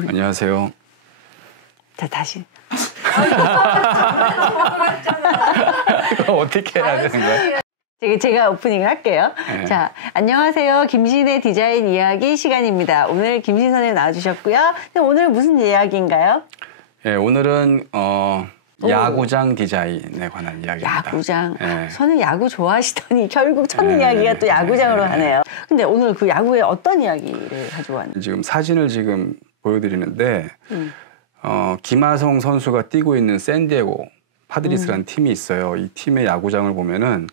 안녕하세요. 자, 다시. 이거 어떻게 해야 되는 거야? 제가 오프닝을 할게요. 네. 자, 안녕하세요. 김신의 디자인 이야기 시간입니다. 오늘 김신 선생님 나와주셨고요. 오늘 무슨 이야기인가요? 네, 오늘은 야구장 디자인에 관한 이야기입니다. 야구장. 네. 저는 야구 좋아하시더니 결국 첫 이야기가 또 야구장으로 가네요. 근데 오늘 그 야구에 어떤 이야기를 가지고 왔는지. 지금 사진을 지금 보여드리는데 김하성 선수가 뛰고 있는 샌디에고 파드리스라는 팀이 있어요. 이 팀의 야구장을 보면은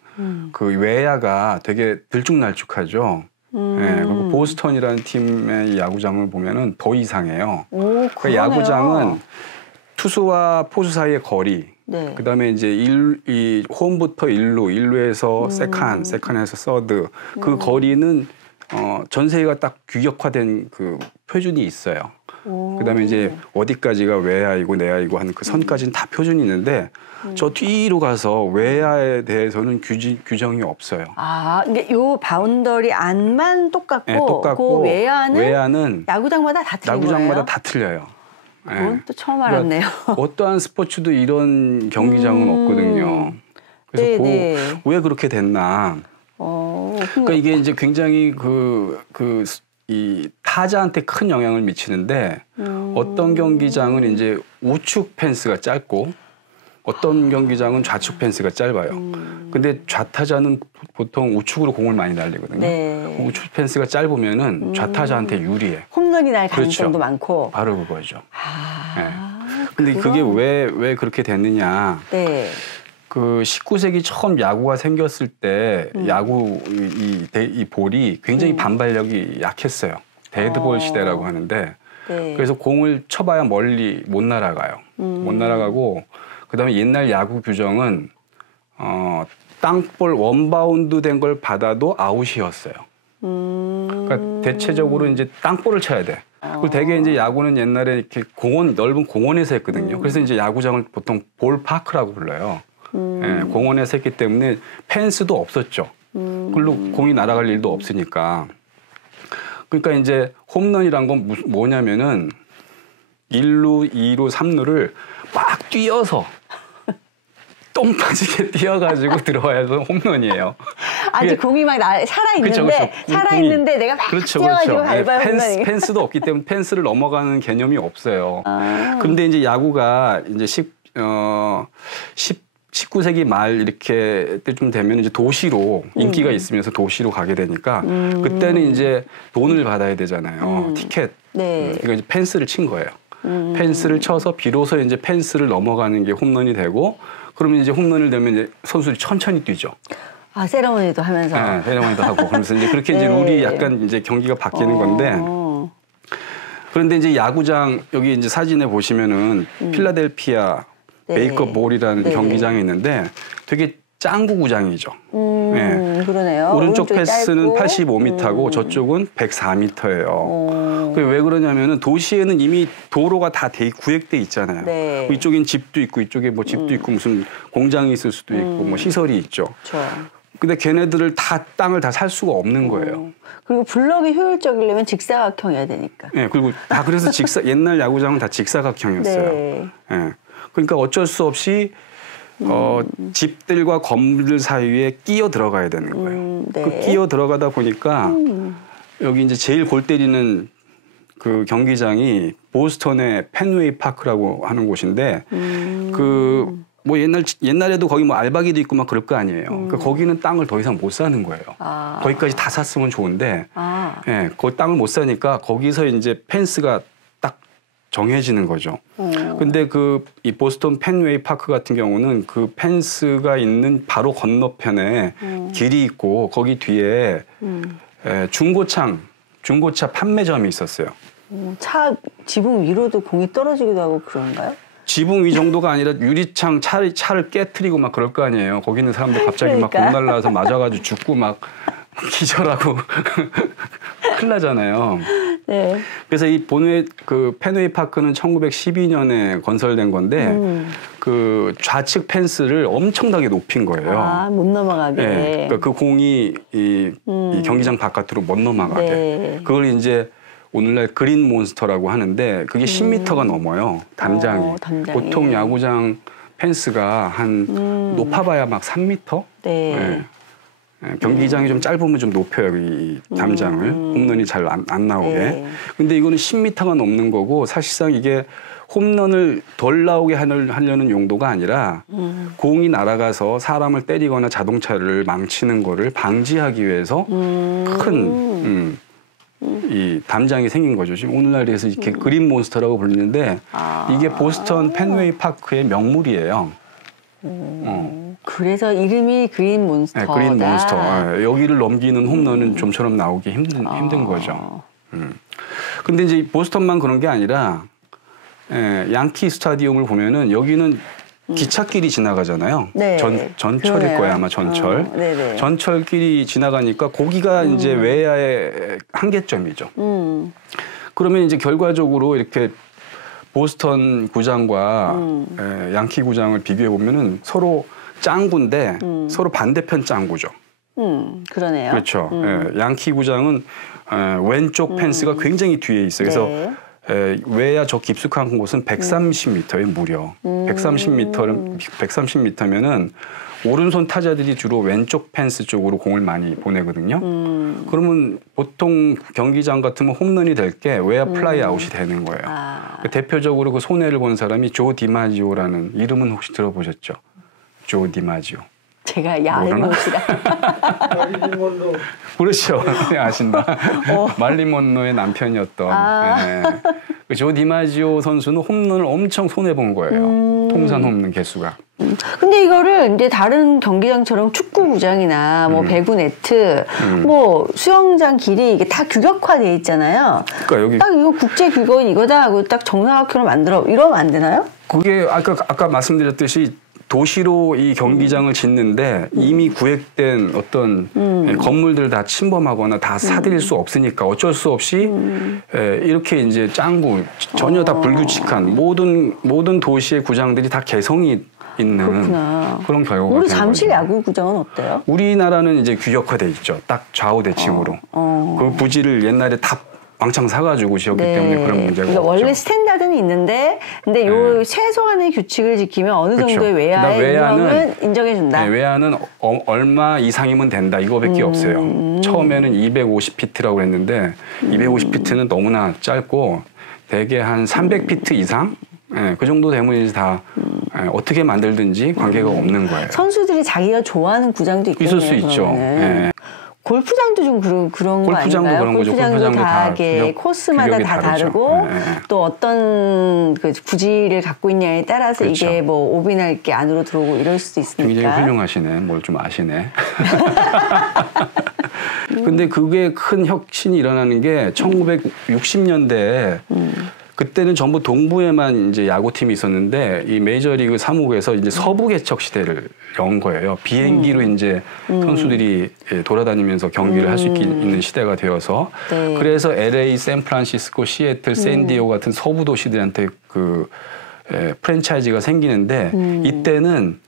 그 외야가 되게 들쭉날쭉하죠. 네, 그리고 보스턴이라는 팀의 야구장을 보면은 더 이상해요. 그 야구장은 투수와 포수 사이의 거리, 네. 그다음에 이제 이 홈부터 1루에서 세컨에서 서드, 그 거리는 전 세계가 딱 규격화된 그 표준이 있어요. 그다음에 이제 어디까지가 외야이고 내야이고 하는 그 선까지는 다 표준이 있는데 저 뒤로 가서 외야에 대해서는 규정이 없어요. 아, 그러니까 요 바운더리 안만 똑같고, 네, 똑같고 그 외야는 야구장마다 다 틀린 거예요? 다 틀려요. 네. 또 처음 알았네요. 그러니까 어떠한 스포츠도 이런 경기장은 없거든요. 그래서 왜 그렇게 됐나? 그러니까 이게 이제 굉장히 이 타자한테 큰 영향을 미치는데 어떤 경기장은 이제 우측 펜스가 짧고 어떤 경기장은 좌측 펜스가 짧아요. 근데 좌타자는 보통 우측으로 공을 많이 날리거든요. 네. 우측 펜스가 짧으면은 좌타자한테 유리해. 홈런이 날 가능성도 그렇죠. 많고. 바로 그거죠. 네. 근데 그게 왜 그렇게 됐느냐? 네. 그 19세기 처음 야구가 생겼을 때 야구 이 볼이 굉장히 반발력이 약했어요. 데드볼 시대라고 하는데 네. 그래서 공을 쳐봐야 멀리 못 날아가요. 못 날아가고 그다음에 옛날 야구 규정은 땅볼 원바운드 된 걸 받아도 아웃이었어요. 그러니까 대체적으로 이제 땅볼을 쳐야 돼. 그리고 대개 이제 야구는 옛날에 이렇게 넓은 공원에서 했거든요. 그래서 이제 야구장을 보통 볼파크라고 불러요. 예, 공원에서 했기 때문에 펜스도 없었죠. 그걸로 공이 날아갈 일도 없으니까. 그러니까 이제 홈런이란 건 뭐냐면은 1루, 2루, 3루를 막 뛰어서 똥 빠지게 뛰어가지고 들어와야서 홈런이에요. 아직 공이 막 살아있는데, 살아있는데 내가 막 뛰어가지고 밟아야 홈런이에요. 펜스도 없기 때문에 펜스를 넘어가는 개념이 없어요. 그런데 이제 야구가 이제 19세기 말 이렇게 때쯤 되면 이제 도시로 인기가 있으면서 도시로 가게 되니까 그때는 이제 돈을 받아야 되잖아요. 티켓. 네. 그러니까 이제 펜스를 친 거예요. 펜스를 쳐서 비로소 이제 펜스를 넘어가는 게 홈런이 되고 그러면 이제 홈런을 되면 이제 선수들이 천천히 뛰죠. 아, 세레머니도 하면서. 네, 세레머니도 하고 그러면서 이제 그렇게 이제 룰이 약간 이제 경기가 바뀌는 건데 그런데 이제 야구장 여기 이제 사진에 보시면은 필라델피아 베이커 볼이라는 경기장이 있는데 되게 짱구 구장이죠. 네. 그러네요. 오른쪽 패스는 85m고 저쪽은 104m예요. 왜 그러냐면은 도시에는 이미 도로가 다 구획돼 있잖아요. 네. 이쪽엔 집도 있고 이쪽에 뭐 집도 있고 무슨 공장이 있을 수도 있고 뭐 시설이 있죠. 그렇죠. 근데 걔네들을 땅을 다 살 수가 없는 거예요. 그리고 블럭이 효율적이려면 직사각형이어야 되니까. 네, 그리고 다 그래서 옛날 야구장은 다 직사각형이었어요. 네. 네. 그러니까 어쩔 수 없이 집들과 건물 사이에 끼어 들어가야 되는 거예요. 네. 그 끼어 들어가다 보니까 여기 이제 제일 골 때리는 그 경기장이 보스턴의 펜웨이 파크라고 하는 곳인데 뭐 옛날에도 거기 뭐 알바기도 있고 막 그럴 거 아니에요. 그러니까 거기는 땅을 더 이상 못 사는 거예요. 거기까지 다 샀으면 좋은데, 예, 그 땅을 못 사니까 거기서 이제 펜스가 딱 정해지는 거죠. 근데 이 보스턴 펜웨이 파크 같은 경우는 그 펜스가 있는 바로 건너편에 길이 있고 거기 뒤에 중고차 판매점이 있었어요. 지붕 위로도 공이 떨어지기도 하고 그런가요? 지붕 위 정도가 아니라 유리창 차를 깨트리고 막 그럴 거 아니에요. 거기 있는 사람들 갑자기 막 공 날라서 맞아가지고 죽고 막 기절하고 큰일 나잖아요. 네. 그래서 이 펜웨이 파크는 1912년에 건설된 건데 그 좌측 펜스를 엄청나게 높인 거예요. 못 넘어가게. 네. 그러니까 그 공이 이 경기장 바깥으로 못 넘어가게. 네. 그걸 이제 오늘날 그린 몬스터라고 하는데 그게 10m가 넘어요. 담장이. 담장이. 보통 야구장 펜스가 한 높아봐야 막 3m? 네. 네. 경기장이 좀 짧으면 좀 높여요, 이 담장을. 홈런이 잘 안 나오게. 네. 근데 이거는 10m가 넘는 거고 사실상 이게 홈런을 덜 나오게 하려는 용도가 아니라 공이 날아가서 사람을 때리거나 자동차를 망치는 거를 방지하기 위해서 큰 이 담장이 생긴 거죠. 지금 오늘날에서 이렇게 그린 몬스터라고 불리는데 이게 보스턴 펜웨이 파크의 명물이에요. 그래서 이름이 그린 몬스터다. 네, 그린 몬스터. 네, 여기를 넘기는 홈런은 좀처럼 나오기 힘든 거죠. 근데 이제 보스턴만 그런 게 아니라 양키 스타디움을 보면은 여기는 기찻길이 지나가잖아요. 네. 전철일 그러네요. 거예요, 아마 전철. 네네. 전철길이 지나가니까 거기가 이제 외야의 한계점이죠. 그러면 이제 결과적으로 이렇게 보스턴 구장과 양키 구장을 비교해 보면은 서로 짱구인데 서로 반대편 짱구죠. 그러네요. 그렇죠. 양키 구장은 왼쪽 펜스가 굉장히 뒤에 있어요. 그래서 네. 외야 저 깊숙한 곳은 130m에 무려 130m면은 오른손 타자들이 주로 왼쪽 펜스 쪽으로 공을 많이 보내거든요. 그러면 보통 경기장 같으면 홈런이 될 게 외야 플라이 아웃이 되는 거예요. 대표적으로 그 손해를 본 사람이 조 디마지오라는 이름은 혹시 들어보셨죠? 조 디마지오. 제가 야외 못이라. 그렇죠. 아신다. 말린 먼로의 남편이었던. 네. 조 디마지오 선수는 홈런을 엄청 손해본 거예요. 통산 홈런 개수가. 근데 이거를 이제 다른 경기장처럼 축구구장이나 뭐 배구 네트, 뭐 수영장 길이 이게 다 규격화되어 있잖아요. 그러니까 여기 딱 이거 국제 규격은 이거다 하고 딱 정사각형으로 만들어 이러면 안 되나요? 그게 아까 말씀드렸듯이 도시로 이 경기장을 짓는데 이미 구획된 어떤 건물들 다 침범하거나 다 사들일 수 없으니까 어쩔 수 없이 이렇게 이제 짱구 전혀 다 불규칙한 모든 도시의 구장들이 다 개성이 있는 그렇구나. 그런 결과가 우리 된 잠실 거죠. 야구 구장은 어때요? 우리나라는 이제 규격화돼 있죠. 딱 좌우 대칭으로. 그 부지를 옛날에 다 왕창 사가지고 지었기 때문에 그런 문제가 그러니까 없죠. 원래 스탠다드는 있는데, 근데 요 최소한의 규칙을 지키면 어느 그렇죠. 정도의 외야의 유형은 인정해준다. 네, 외야는 얼마 이상이면 된다. 이거밖에 없어요. 처음에는 250피트라고 했는데 250피트는 너무나 짧고 대개 한 300피트 이상? 그 정도 되면 이제 다 어떻게 만들든지 관계가 없는 거예요. 선수들이 자기가 좋아하는 구장도 있겠네요. 있을 수 있죠. 골프장도 좀 그런 거 골프장도 아닌가요? 그런 거죠. 골프장도 다 이게 코스마다 규격이 다 다르죠. 다르고 또 어떤 그 부지를 갖고 있냐에 따라서 그렇죠. 이게 뭐 오비나 이렇게 안으로 들어오고 이럴 수도 있으니까. 굉장히 훌륭하시네. 뭘 좀 아시네. 근데 그게 큰 혁신이 일어나는 게 1960년대에 그때는 전부 동부에만 이제 야구팀이 있었는데 이 메이저리그 사무국에서 이제 서부 개척 시대를 연 거예요. 비행기로 이제 선수들이 돌아다니면서 경기를 할 수 있는 시대가 되어서 네. 그래서 LA, 샌프란시스코, 시애틀, 샌디에고 같은 서부 도시들한테 그 프랜차이즈가 생기는데 이때는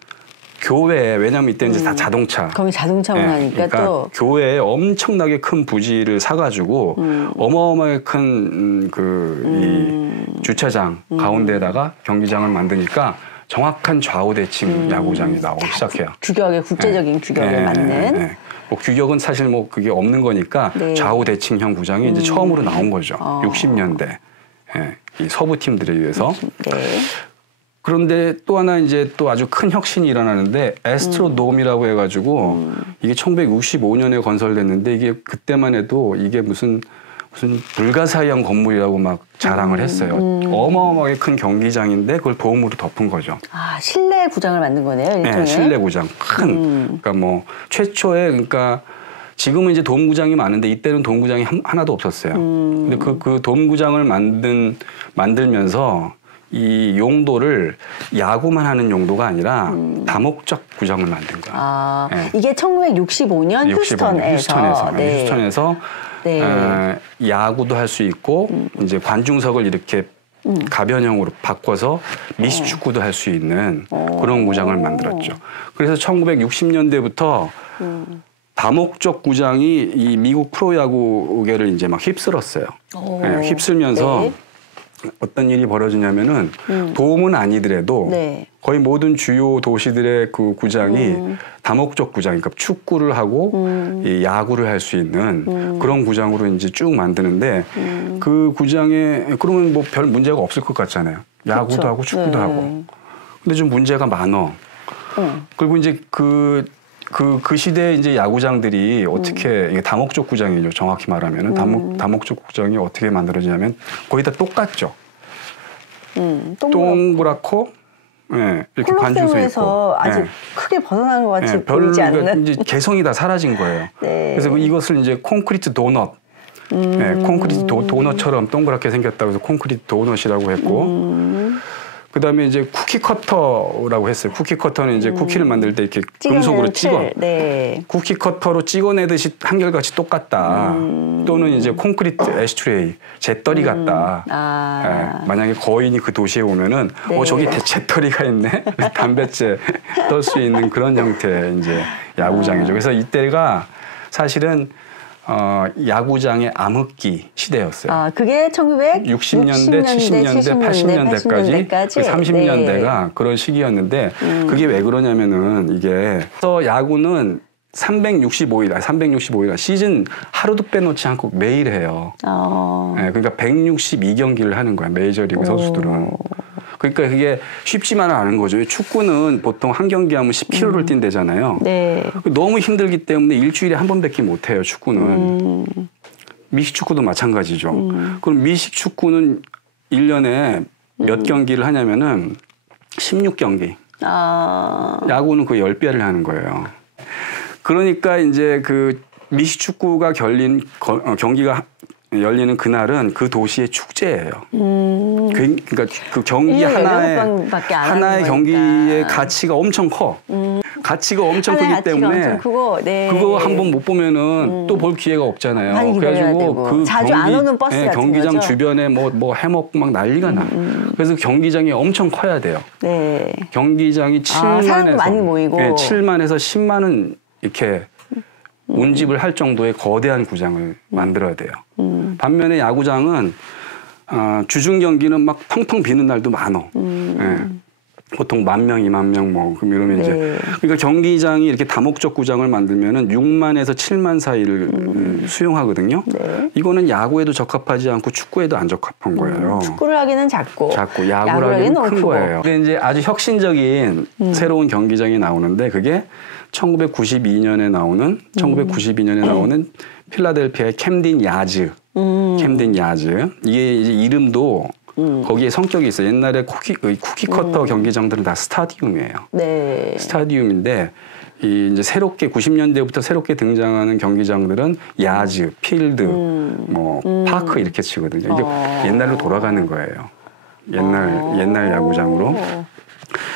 교외에 왜냐면 이때는 이제 다 자동차. 거기 자동차만 하니까 그러니까 또 교외에 엄청나게 큰 부지를 사가지고 어마어마하게 큰 이 주차장 가운데에다가 경기장을 만드니까 정확한 좌우 대칭 야구장이 나오기 시작해요. 규격에 국제적인 규격에 맞는. 뭐 규격은 사실 뭐 그게 없는 거니까 좌우 대칭형 구장이 이제 처음으로 나온 거죠. 60년대 이 서부 팀들에 의해서. 네. 그런데 또 하나 이제 또 아주 큰 혁신이 일어나는데 에스트로돔이라고 해가지고 이게 1965년에 건설됐는데 이게 그때만 해도 이게 무슨 불가사의한 건물이라고 막 자랑을 했어요. 어마어마하게 큰 경기장인데 그걸 돔으로 덮은 거죠. 아, 실내 구장을 만든 거네요, 일종의. 네, 실내 구장 큰. 그러니까 뭐 최초에 그러니까 지금은 이제 돔구장이 많은데 이때는 돔구장이 하나도 없었어요. 근데 그 돔구장을 만들면서 이 용도를 야구만 하는 용도가 아니라 다목적 구장을 만든 거예요. 아, 이게 1965년 휴스턴에서. 네. 휴스턴에서 네. 야구도 할 수 있고 이제 관중석을 이렇게 가변형으로 바꿔서 미식축구도 할 수 있는 그런 구장을 만들었죠. 그래서 1960년대부터 다목적 구장이 이 미국 프로야구계를 이제 막 휩쓸었어요. 네, 휩쓸면서 네. 어떤 일이 벌어지냐면은 도움은 아니더라도 네. 거의 모든 주요 도시들의 그 구장이 다목적 구장, 그러니까 축구를 하고 이 야구를 할 수 있는 그런 구장으로 이제 쭉 만드는데 그 구장에 그러면 뭐 별 문제가 없을 것 같잖아요. 야구도 그쵸. 하고 축구도 네. 하고. 근데 좀 문제가 많어. 그리고 이제 그 시대에 이제 야구장들이 어떻게, 이게 다목적 구장이죠. 정확히 말하면은. 다목적 구장이 어떻게 만들어지냐면 거의 다 똑같죠. 동그랗고, 예, 이렇게 반중서 있고. 아주 예. 크게 벗어난 것 같이 보이지 않는. 이제 개성이 다 사라진 거예요. 네. 그래서 이것을 이제 콘크리트 도넛. 네, 콘크리트 도넛처럼 동그랗게 생겼다고 해서 콘크리트 도넛이라고 했고. 그 다음에 이제 쿠키 커터라고 했어요. 쿠키 커터는 이제 쿠키를 만들 때 이렇게 금속으로 찍어. 네. 쿠키 커터로 찍어내듯이 한결같이 똑같다. 또는 이제 콘크리트 애쉬트레이, 잿더리 같다. 네. 만약에 거인이 그 도시에 오면은, 네. 저기 잿더리가 있네? 담뱃재 떨 수 있는 그런 형태의 이제 야구장이죠. 그래서 이때가 사실은 야구장의 암흑기 시대였어요. 아, 그게 1960년대, 70년대, 80년대까지 그 30년대가 네. 그런 시기였는데 그게 왜 그러냐면은 이게 야구는 365일 시즌 하루도 빼놓지 않고 매일 해요. 네, 그러니까 162경기를 하는 거야, 메이저리그 선수들은. 그러니까 그게 쉽지만은 않은 거죠. 축구는 보통 한 경기 하면 10km를 뛴대잖아요. 네. 너무 힘들기 때문에 일주일에 한 번밖에 못 해요, 축구는. 미식 축구도 마찬가지죠. 그럼 미식 축구는 1년에 몇 경기를 하냐면은 16경기. 야구는 그 10배를 하는 거예요. 그러니까 이제 그 미식 축구가 경기가 열리는 그날은 그 도시의 축제예요. 그러니까 그 경기 하나의 경기의 가치가 엄청 커. 가치가 엄청 크기 때문에 네. 그거 한번 못 보면은 또 볼 기회가 없잖아요. 그래가지고 그 자주 안 오는 버스 같은 경기장 거죠? 주변에 뭐 해먹고 막 난리가 나. 그래서 경기장이 엄청 커야 돼요. 네. 경기장이 7만에서 많이 모이고. 네, 7만에서 10만은 이렇게 운집을 할 정도의 거대한 구장을 만들어야 돼요. 반면에 야구장은 주중 경기는 막 텅텅 비는 날도 많어. 네. 보통 10,000명, 20,000명 뭐 이러면 네. 이제 그러니까 경기장이 이렇게 다목적 구장을 만들면은 6만에서 7만 사이를 수용하거든요. 네. 이거는 야구에도 적합하지 않고 축구에도 안 적합한 거예요. 축구를 하기는 작고 야구를 하기는 큰 거예요. 근데 이제 아주 혁신적인 새로운 경기장이 나오는데 그게 1992년에 나오는 필라델피아의 캠딘 야즈. 캠딘 야즈. 이게 이제 이름도 거기에 성격이 있어요. 옛날에 쿠키 커터 경기장들은 다 스타디움이에요. 네. 스타디움인데 이제 새롭게 90년대부터 새롭게 등장하는 경기장들은 야즈, 필드, 파크 이렇게 치거든요. 이게 옛날로 돌아가는 거예요. 옛날 야구장으로.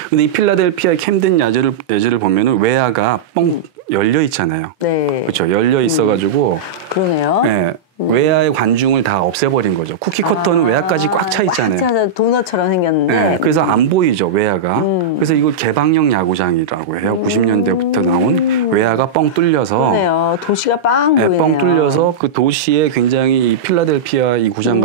근데 이 필라델피아의 캠든 야즈를 보면은 외야가 뻥 열려 있잖아요. 네. 그렇죠. 열려 있어가지고. 그러네요. 네. 외야의 관중을 다 없애버린 거죠. 쿠키 커터는 외야까지 꽉 차 있잖아요. 꽉 차서 도넛처럼 생겼는데. 네. 그래서 안 보이죠, 외야가. 그래서 이걸 개방형 야구장이라고 해요. 90년대부터 나온 외야가 뻥 뚫려서. 그러네요. 도시가 빵 보이네요. 뻥 뚫려서 그 도시에 굉장히 이 필라델피아 이 구장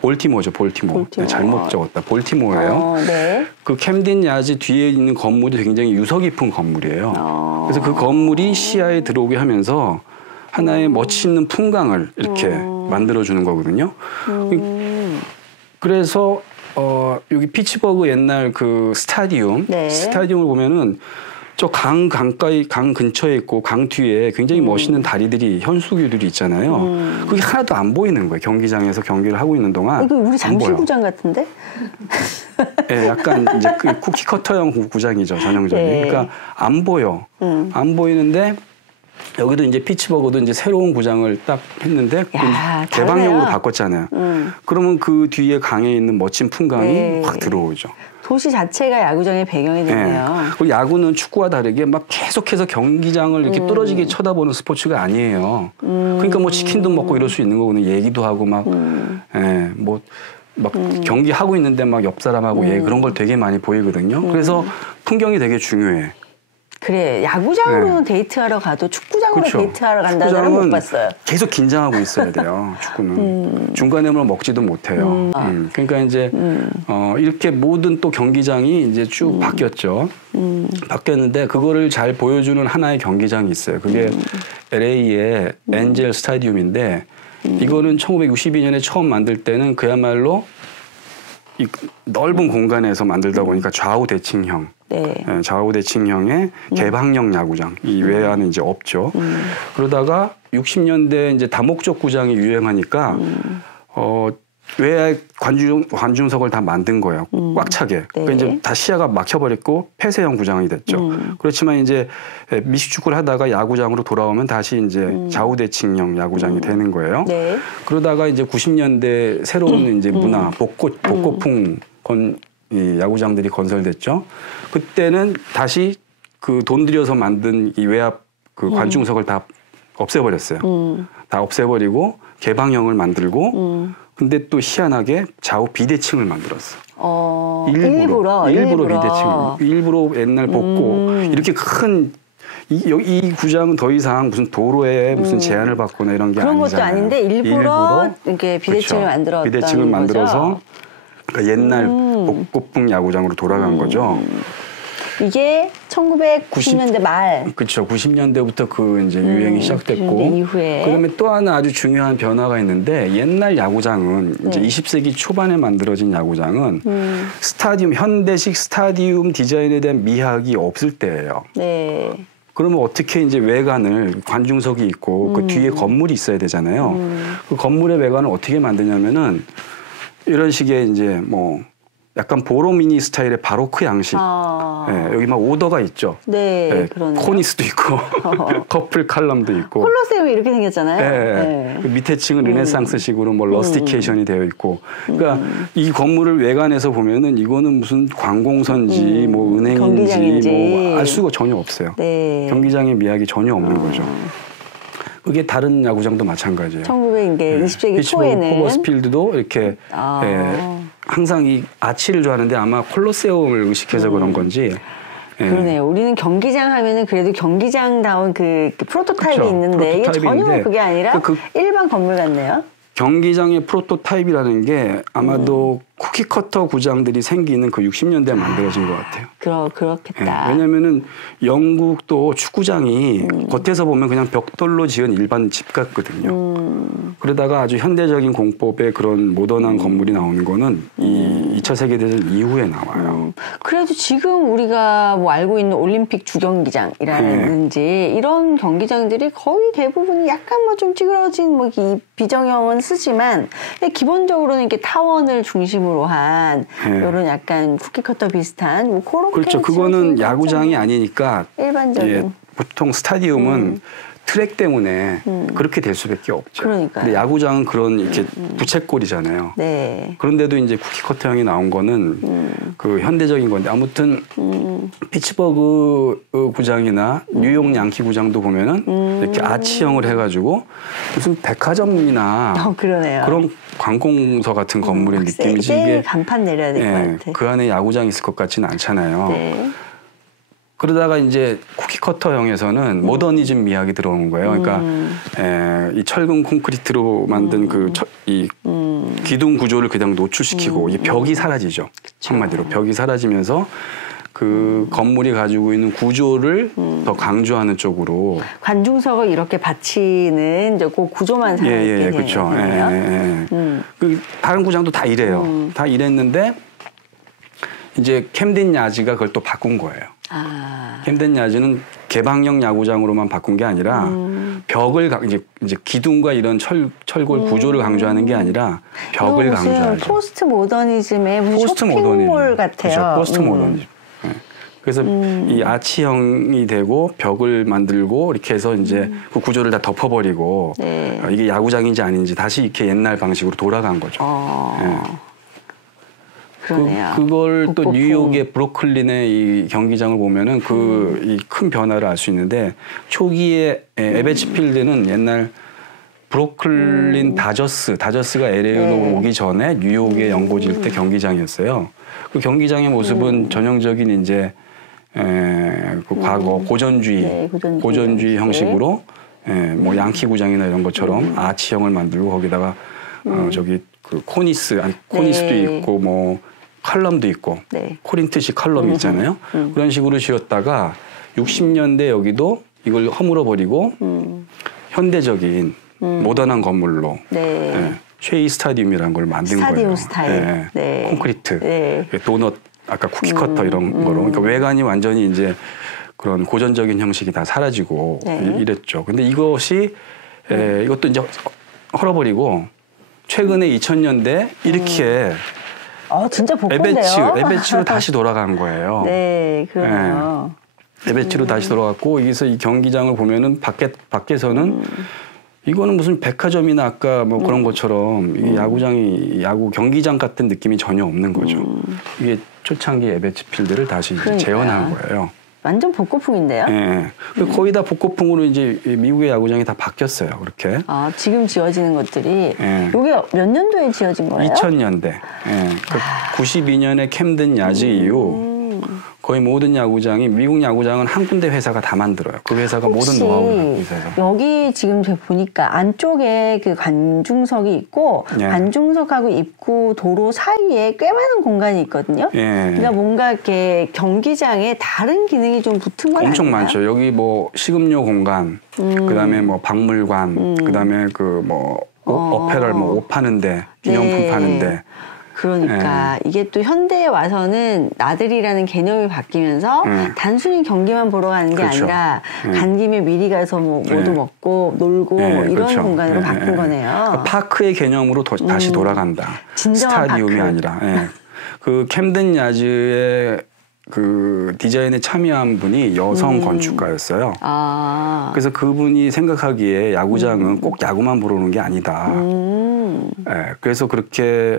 볼티모어죠, 볼티모어. 네, 잘못 적었다. 볼티모어예요. 네. 그 캠딘 야즈 뒤에 있는 건물이 굉장히 유서 깊은 건물이에요. 그래서 그 건물이 시야에 들어오게 하면서 하나의 멋있는 풍광을 이렇게 만들어주는 거거든요. 그래서 여기 피츠버그 옛날 그 스타디움을 보면은 저 강 근처에 있고 강 뒤에 굉장히 멋있는 다리들이 현수교들이 있잖아요. 그게 하나도 안 보이는 거예요. 경기장에서 경기를 하고 있는 동안. 이거 우리 잠실구장 같은데? 네, 약간 이제 그 쿠키 커터형 구장이죠, 전형적인. 네. 그러니까 안 보여. 안 보이는데 여기도 이제 피츠버그도 이제 새로운 구장을 딱 했는데 개방형으로 바꿨잖아요. 그러면 그 뒤에 강에 있는 멋진 풍광이 확 들어오죠. 도시 자체가 야구장의 배경이 되네요. 네. 그리고 야구는 축구와 다르게 막 계속해서 경기장을 이렇게 뚫어지게 쳐다보는 스포츠가 아니에요. 그러니까 뭐 치킨도 먹고 이럴 수 있는 거거든요. 얘기도 하고 막 경기하고 있는데 막 옆 사람하고 그런 걸 되게 많이 보이거든요. 그래서 풍경이 되게 중요해. 그래, 야구장으로는 데이트하러 가도 축구장으로 그렇죠. 데이트하러 간다는 사람 못 봤어요. 계속 긴장하고 있어야 돼요. 축구는 중간에 뭐 먹지도 못해요. 그러니까 이제 이렇게 모든 또 경기장이 이제 쭉 바뀌었죠. 바뀌었는데 그거를 잘 보여주는 하나의 경기장이 있어요. 그게 LA의 엔젤 스타디움인데 이거는 1962년에 처음 만들 때는 그야말로 이 넓은 공간에서 만들다 보니까 좌우 대칭형. 네. 좌우 대칭형의 개방형 야구장. 이 외야는 이제 없죠. 그러다가 60년대 이제 다목적 구장이 유행하니까 외야 관중석을 다 만든 거예요. 꽉 차게. 네. 그러니까 이제 다 시야가 막혀버렸고 폐쇄형 구장이 됐죠. 그렇지만 이제 미식축구를 하다가 야구장으로 돌아오면 다시 이제 좌우 대칭형 야구장이 되는 거예요. 네. 그러다가 이제 90년대 새로운 이제 문화 복고풍 이 야구장들이 건설됐죠. 그때는 다시 그 돈 들여서 만든 이 외야 그 관중석을 다 없애버렸어요. 다 없애버리고 개방형을 만들고 근데 또 희한하게 좌우 비대칭을 만들었어. 일부러 비대칭. 일부러 옛날 복고 이렇게 큰 이 구장은 더 이상 무슨 도로에 무슨 제한을 받거나 이런 게 그런 아니잖아요. 것도 아닌데 일부러 이렇게 비대칭을 그렇죠. 만들었다는 비대칭을 만들어서 거죠? 그러니까 옛날 복고풍 야구장으로 돌아간 거죠. 이게 1990년대 말. 그렇죠. 90년대부터 그 이제 유행이 시작됐고 90년대 이후에. 그다음에 또 하나 아주 중요한 변화가 있는데 옛날 야구장은 이제 20세기 초반에 만들어진 야구장은 스타디움 현대식 스타디움 디자인에 대한 미학이 없을 때예요. 네. 그러면 어떻게 이제 외관을 관중석이 있고 그 뒤에 건물이 있어야 되잖아요. 그 건물의 외관을 어떻게 만드냐면은 이런 식의 이제 뭐 약간 보로미니 스타일의 바로크 양식. 예, 여기 막 오더가 있죠. 네, 예, 그러네요. 코니스도 있고 커플 칼럼도 있고. 콜로세움이 이렇게 생겼잖아요. 예, 네. 그 밑에 층은 르네상스식으로 뭐 러스티케이션이 되어 있고. 그러니까 이 건물을 외관에서 보면은 이거는 무슨 관공서인지 뭐 은행인지 경기장인지. 뭐 알 수가 전혀 없어요. 네. 경기장의 미학이 전혀 없는 거죠. 그게 다른 야구장도 마찬가지예요. 1920세기 초에는 포버스필드도 이렇게 항상 이 아치를 좋아하는데 아마 콜로세움을 의식해서 그런 건지. 그러네요. 우리는 경기장 하면은 그래도 경기장다운 그 프로토타입이 그렇죠. 있는데 이게 프로토타입이 전혀 있는데 그게 아니라 일반 건물 같네요. 경기장의 프로토타입이라는 게 아마도 쿠키커터 구장들이 생기는 그 60년대에 만들어진 것 같아요. 그렇겠다. 왜냐면은 영국도 축구장이 겉에서 보면 그냥 벽돌로 지은 일반 집 같거든요. 그러다가 아주 현대적인 공법의 그런 모던한 건물이 나오는 거는 이 2차 세계대전 이후에 나와요. 그래도 지금 우리가 뭐 알고 있는 올림픽 주경기장이라든지 이런 경기장들이 거의 대부분이 약간 뭐 좀 찌그러진 뭐 이 비정형은 쓰지만 기본적으로는 이렇게 타원을 중심으로 한 이런 약간 쿠키커터 비슷한 뭐 그렇게 그렇죠. 그거는 야구장이 아니니까 일반적인 보통 스타디움은 트랙 때문에 그렇게 될 수밖에 없죠. 그러니까요. 근데 야구장은 그런 이렇게 부채꼴이잖아요. 네. 그런데도 이제 쿠키커터형이 나온 거는 그 현대적인 건데 아무튼 피츠버그 구장이나 뉴욕 양키 구장도 보면은 이렇게 아치형을 해가지고 무슨 백화점이나 그러네요. 그런 관공서 같은 건물의 느낌이지 이게 간판 내려야 될 것 같아. 그 안에 야구장이 있을 것 같지는 않잖아요. 네. 그러다가 이제 쿠키커터형에서는 모더니즘 미학이 들어오는 거예요. 그러니까 이 철근 콘크리트로 만든 이 기둥 구조를 그냥 노출시키고 이 벽이 사라지죠. 그쵸. 한마디로 벽이 사라지면서 그 건물이 가지고 있는 구조를 더 강조하는 쪽으로 관중석을 이렇게 받치는 이제 그 구조만 살아있게 그렇죠. 그 다른 구장도 다 이래요. 다 이랬는데 이제 캠덴 야즈가 그걸 또 바꾼 거예요. 캠덴 야즈는 개방형 야구장으로만 바꾼 게 아니라 벽을 이제 기둥과 이런 철골 구조를 강조하는 게 아니라 벽을 강조하죠. 포스트 모더니즘의 무슨 쇼핑몰 같아요. 그렇죠. 포스트 모더니즘. 네. 그래서 이 아치형이 되고 벽을 만들고 이렇게 해서 이제 그 구조를 다 덮어버리고 이게 야구장인지 아닌지 다시 이렇게 옛날 방식으로 돌아간 거죠. 그걸 또 뉴욕의 브루클린의 이 경기장을 보면은 이 큰 변화를 알 수 있는데 초기에 에베치 필드는 옛날 브루클린 다저스가 LA로 오기 전에 뉴욕에 연고지일 때 경기장이었어요. 그 경기장의 모습은 전형적인 이제 그 과거 고전주의, 네, 고전주의 형식으로 뭐 양키구장이나 이런 것처럼 아치형을 만들고 거기다가 저기 그 코니스, 아니 코니스도 네. 있고 뭐 칼럼도 있고 네. 코린트식 칼럼이 있잖아요. 그런 식으로 지었다가 60년대 여기도 이걸 허물어 버리고 현대적인 모던한 건물로 네. 쉐이 스타디움이라는 걸 만든 스타디움 거예요. 스타일. 네. 콘크리트, 네. 도넛, 아까 쿠키 커터 이런 거로. 그러니까 외관이 완전히 이제 그런 고전적인 형식이 다 사라지고 네. 이랬죠. 근데 이것이 이것도 이제 헐어버리고 최근에 2000년대 이렇게 진짜 복근데요. 에베츠로 다시 돌아간 거예요. 네, 그러네요. 에베츠로 다시 돌아갔고 여기서 이 경기장을 보면은 밖에서는 이거는 무슨 백화점이나 아까 뭐 그런 것처럼 이 야구장이 야구 경기장 같은 느낌이 전혀 없는 거죠. 이게 초창기 에베츠 필드를 다시 그러니까요. 재현한 거예요. 완전 복고풍인데요. 예. 거의 다 복고풍으로 이제 미국의 야구장이 다 바뀌었어요. 그렇게. 아, 지금 지어지는 것들이 예. 이게 몇 년도에 지어진 거예요? 2000년대. 그 92년에 캠든 야즈 이후 거의 모든 야구장이 미국 야구장은 한 군데 회사가 다 만들어요. 그 회사가 모든 노하우를 갖고 있어서. 여기 지금 제가 보니까 안쪽에 그 관중석이 있고 예. 관중석하고 입구 도로 사이에 꽤 많은 공간이 있거든요. 예. 그러니까 뭔가 이렇게 경기장에 다른 기능이 좀 붙은 건 엄청 아닌가요? 많죠. 여기 뭐 식음료 공간, 그다음에 뭐 박물관, 그다음에 그 뭐 어페럴 뭐 옷 파는데, 기념품 네. 파는데. 그러니까 이게 또 현대에 와서는 나들이라는 개념이 바뀌면서 단순히 경기만 보러 가는 게 그렇죠. 아니라 간 김에 미리 가서 뭐 뭐도 먹고 놀고 뭐 이런 그렇죠. 공간으로 바뀐 거네요. 그러니까 파크의 개념으로 다시 돌아간다. 진정한 스타디움이 파크. 아니라. 그 캠든 야즈의 그 디자인에 참여한 분이 여성 건축가였어요. 아. 그래서 그분이 생각하기에 야구장은 꼭 야구만 보러 오는 게 아니다. 그래서 그렇게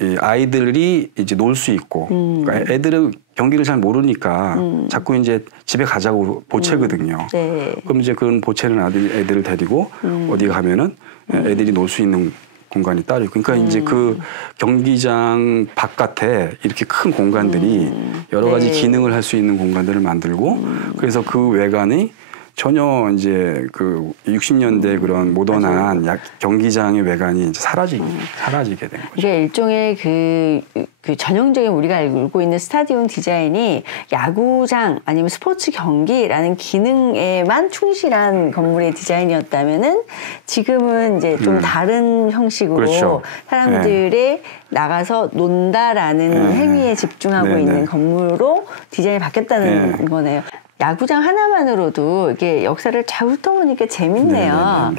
이 아이들이 이제 놀 수 있고, 그러니까 애들은 경기를 잘 모르니까 자꾸 이제 집에 가자고 보채거든요. 네. 그럼 이제 그런 보채는 애들을 데리고 어디 가면은 애들이 놀 수 있는 공간이 따로 있고. 그러니까 이제 그 경기장 바깥에 이렇게 큰 공간들이 여러 가지 네. 기능을 할 수 있는 공간들을 만들고 그래서 그 외관이 전혀 이제 그 60년대 그런 모던한 경기장의 외관이 이제 사라지게 된 거죠. 이게 일종의 그 전형적인 우리가 알고 있는 스타디움 디자인이 야구장 아니면 스포츠 경기라는 기능에만 충실한 건물의 디자인이었다면은 지금은 이제 좀 다른 형식으로 그렇죠. 사람들이 나가서 논다라는 행위에 집중하고 있는 건물로 디자인이 바뀌었다는 거네요. 야구장 하나만으로도 이게 역사를 잘 훑어보니까 재밌네요.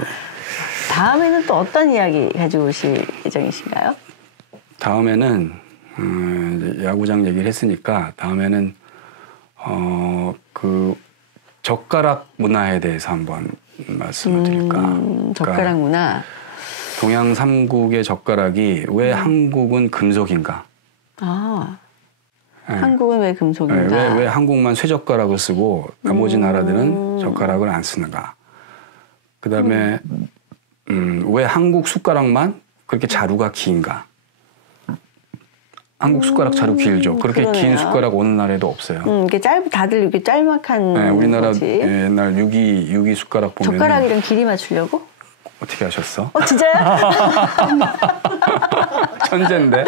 다음에는 또 어떤 이야기 가지고 오실 예정이신가요? 다음에는 이제 야구장 얘기를 했으니까 다음에는 그 젓가락 문화에 대해서 한번 말씀을 드릴까. 젓가락 문화. 동양 삼국의 젓가락이 왜 한국은 금속인가? 아. 한국은 왜 금속인가? 왜 한국만 쇠젓가락을 쓰고 나머지 나라들은 젓가락을 안 쓰는가? 그다음에 왜 한국 숟가락만 그렇게 자루가 긴가? 한국 숟가락 자루 길죠. 그렇게 그러네요. 긴 숟가락 어느 나라에도 없어요. 이렇게 다들 이렇게 짤막한 우리나라 거지. 옛날 유기 숟가락 보면 젓가락이랑 길이 맞추려고? 어떻게 하셨어? 진짜요? 천재인데.